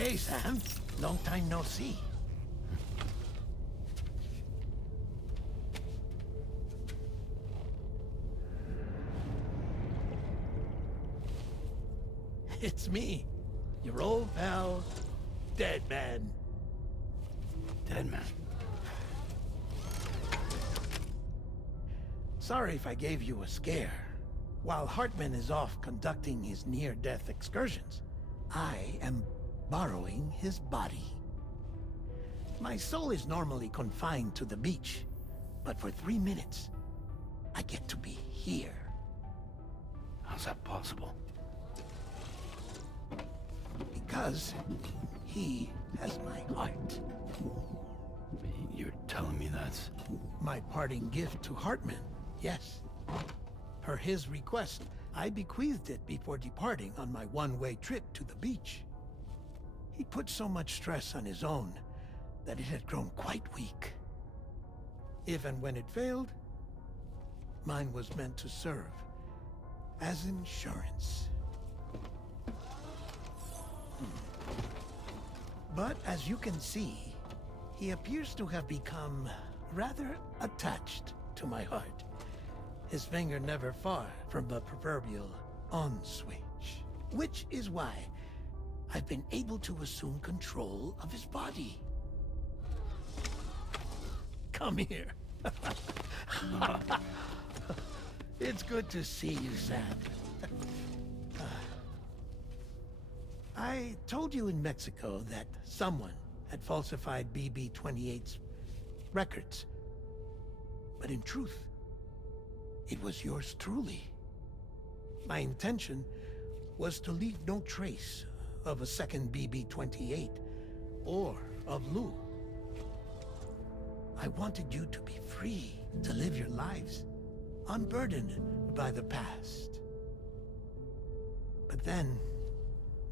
Hey, Sam. Long time no see. It's me, your old pal, Dead Man. Dead Man. Sorry if I gave you a scare. While Hartman is off conducting his near-death excursions, I am borrowing his body. My soul is normally confined to the beach, but for 3 minutes, I get to be here. How's that possible? Because he has my heart. You're telling me that's... My parting gift to Hartman, yes. Per his request, I bequeathed it before departing on my one-way trip to the beach. He put so much stress on his own that it had grown quite weak. If and when it failed, mine was meant to serve as insurance. But as you can see, he appears to have become rather attached to my heart. His finger never far from the proverbial on switch. Which is why I've been able to assume control of his body. Come here. It's good to see you, Sam. I told you in Mexico that someone had falsified BB-28's records. But in truth, it was yours truly. My intention was to leave no trace of a second BB-28 or of Lou. I wanted you to be free to live your lives, unburdened by the past. But then,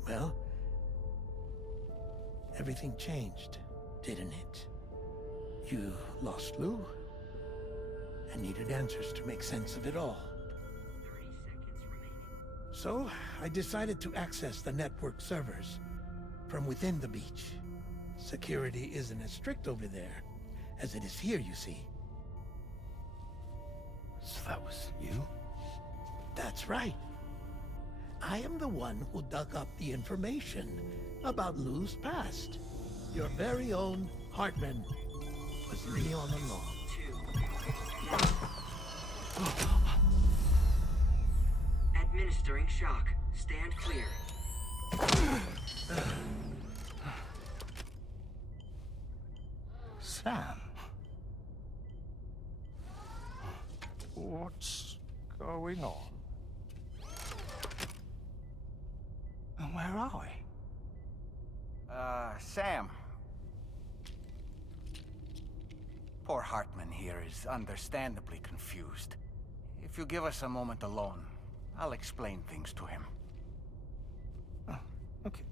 well, everything changed, didn't it? You lost Lou, and needed answers to make sense of it all. 30 seconds remaining. So, I decided to access the network servers from within the beach. Security isn't as strict over there as it is here, you see. So that was you? That's right. I am the one who dug up the information about Lou's past. Your very own Hartman was me all along. Administering shock. Stand clear. Sam? What's going on? And where are we? Sam. Poor Hartman here is understandably confused. If you give us a moment alone, I'll explain things to him. Oh, okay.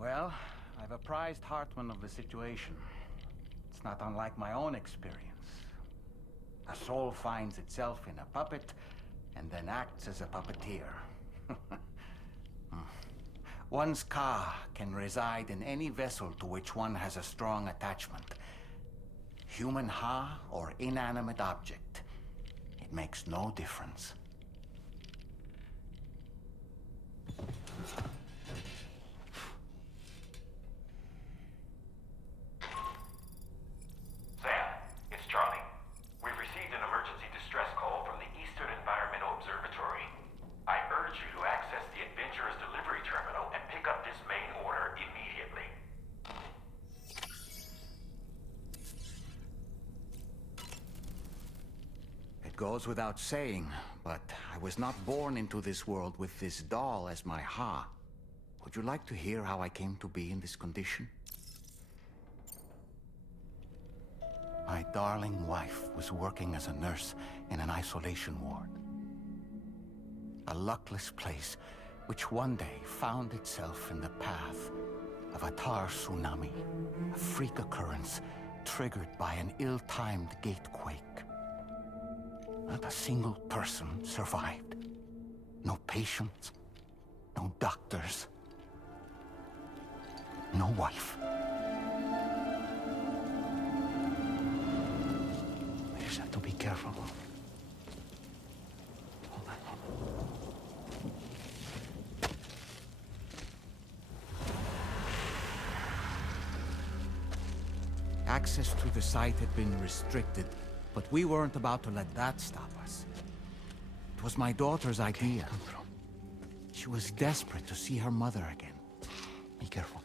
Well, I've apprised Hartman of the situation. It's not unlike my own experience. A soul finds itself in a puppet, and then acts as a puppeteer. One's ka can reside in any vessel to which one has a strong attachment. Human ha or inanimate object. It makes no difference. Goes without saying, but I was not born into this world with this doll as my ha. Would you like to hear how I came to be in this condition? My darling wife was working as a nurse in an isolation ward. A luckless place which one day found itself in the path of a tar tsunami, a freak occurrence triggered by an ill-timed gatequake. Not a single person survived. No patients, no doctors, no wife. We just have to be careful. Hold on. Access to the site had been restricted, but we weren't about to let that stop us. It was my daughter's idea. Come through. She was desperate to see her mother again. Be careful.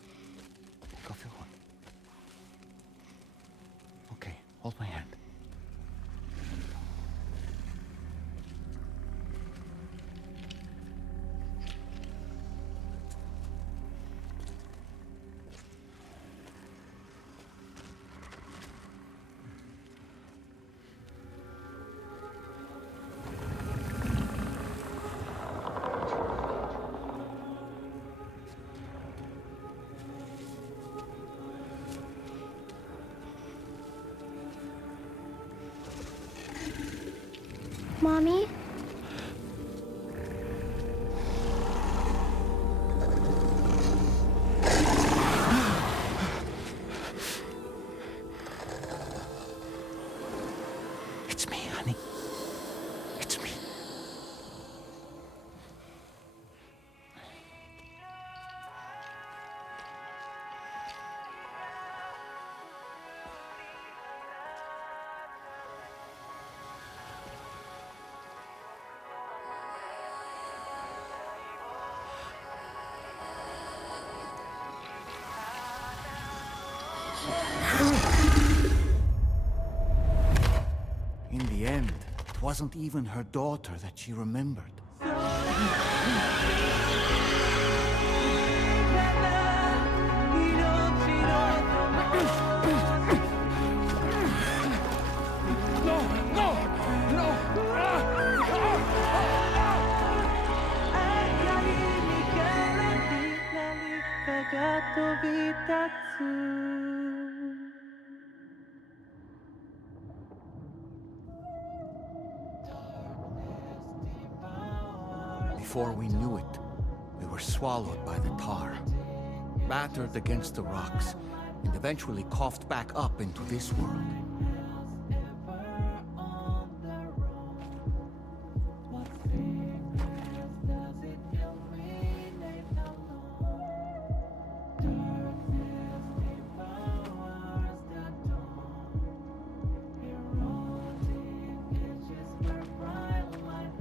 Take off your hood. Okay, hold my hand. Mommy? It's me, honey. It's me. In the end, it wasn't even her daughter that she remembered. Before we knew it, we were swallowed by the tar, battered against the rocks, and eventually coughed back up into this world.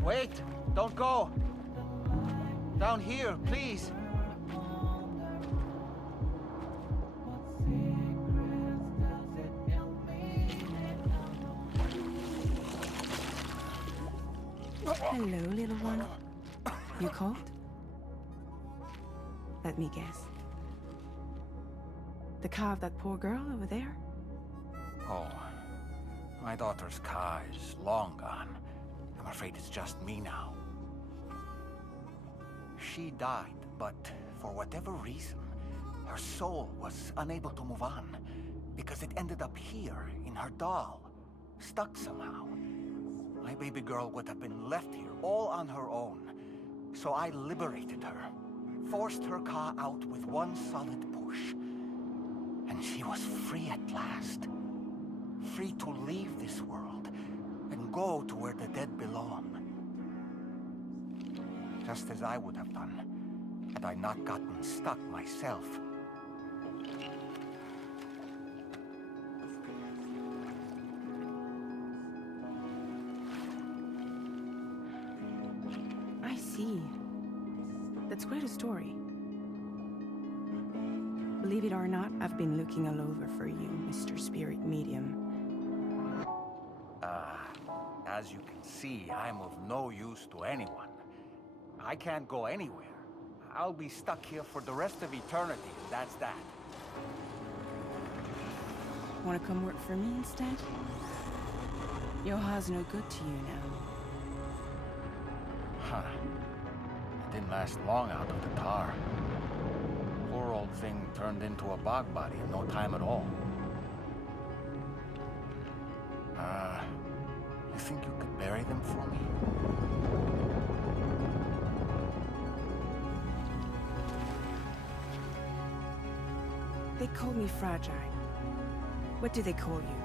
Wait! Don't go! Down here, please! Hello, little one. You cold? Let me guess. The car of that poor girl over there? Oh, my daughter's car is long gone. I'm afraid it's just me now. She died, but for whatever reason, her soul was unable to move on, because it ended up here, in her doll, stuck somehow. My baby girl would have been left here all on her own, so I liberated her, forced her car out with one solid push, and she was free at last. Free to leave this world and go to where the dead belong. Just as I would have done, had I not gotten stuck myself. I see. That's quite a story. Believe it or not, I've been looking all over for you, Mr. Spirit Medium. As you can see, I'm of no use to anyone. I can't go anywhere. I'll be stuck here for the rest of eternity, and that's that. Want to come work for me instead? Yoha's no good to you now. Huh. It didn't last long out of the tar. Poor old thing turned into a bog body in no time at all. You think you could bury them for me? They call me fragile. What do they call you?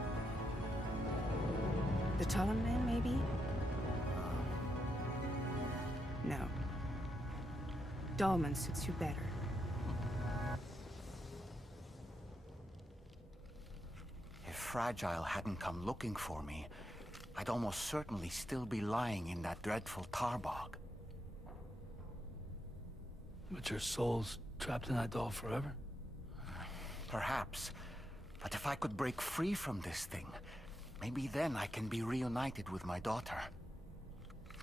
The Talon Man, maybe? No. Dahlman suits you better. If Fragile hadn't come looking for me, I'd almost certainly still be lying in that dreadful tar bog. But your soul's trapped in that doll forever? Perhaps. But if I could break free from this thing, maybe then I can be reunited with my daughter.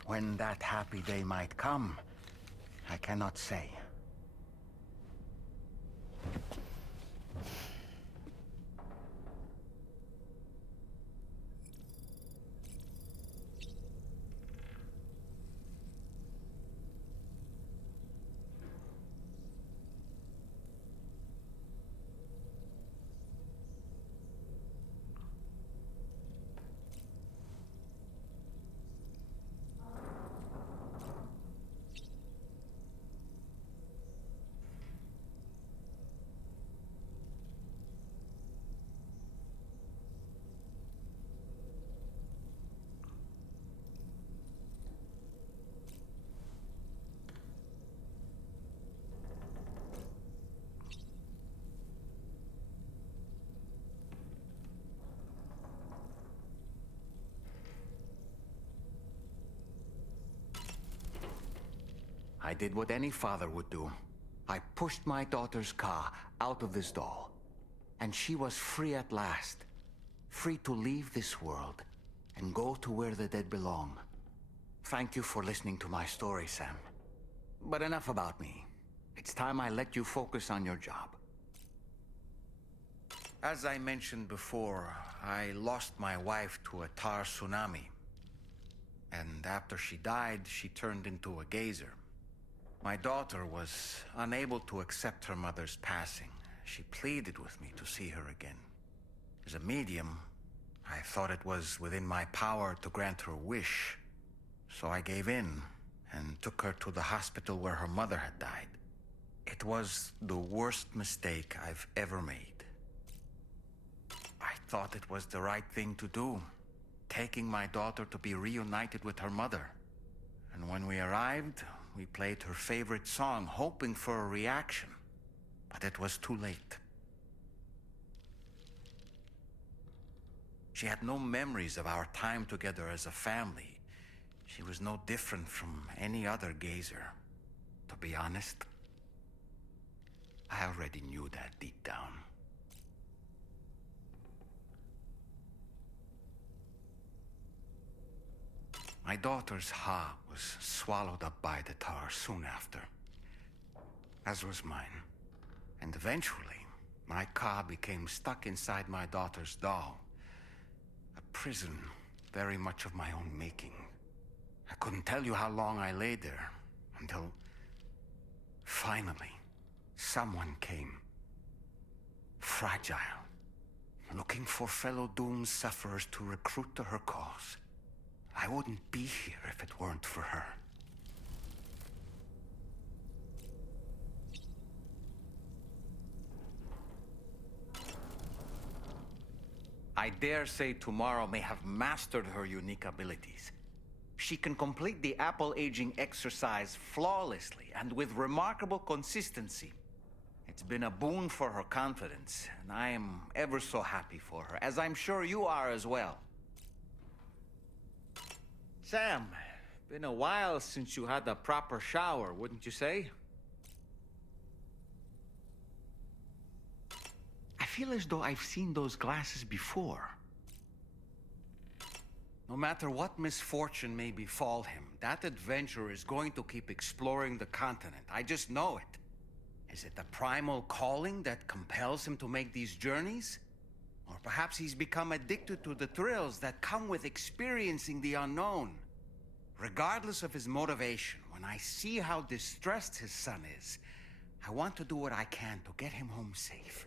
When that happy day might come, I cannot say. I did what any father would do. I pushed my daughter's car out of this doll. And she was free at last. Free to leave this world and go to where the dead belong. Thank you for listening to my story, Sam. But enough about me. It's time I let you focus on your job. As I mentioned before, I lost my wife to a tar tsunami. And after she died, she turned into a geyser. My daughter was unable to accept her mother's passing. She pleaded with me to see her again. As a medium, I thought it was within my power to grant her wish. So I gave in and took her to the hospital where her mother had died. It was the worst mistake I've ever made. I thought it was the right thing to do, taking my daughter to be reunited with her mother. And when we arrived, we played her favorite song, hoping for a reaction. But it was too late. She had no memories of our time together as a family. She was no different from any other gazer. To be honest, I already knew that deep down. My daughter's heart was swallowed up by the tar soon after, as was mine. And eventually, my car became stuck inside my daughter's doll. A prison very much of my own making. I couldn't tell you how long I lay there, until finally, someone came. Fragile, looking for fellow doomed sufferers to recruit to her cause. I wouldn't be here if it weren't for her. I dare say tomorrow may have mastered her unique abilities. She can complete the apple aging exercise flawlessly and with remarkable consistency. It's been a boon for her confidence, and I am ever so happy for her, as I'm sure you are as well. Sam, been a while since you had a proper shower, wouldn't you say? I feel as though I've seen those glasses before. No matter what misfortune may befall him, that adventurer is going to keep exploring the continent. I just know it. Is it the primal calling that compels him to make these journeys? Or perhaps he's become addicted to the thrills that come with experiencing the unknown. Regardless of his motivation, when I see how distressed his son is, I want to do what I can to get him home safe.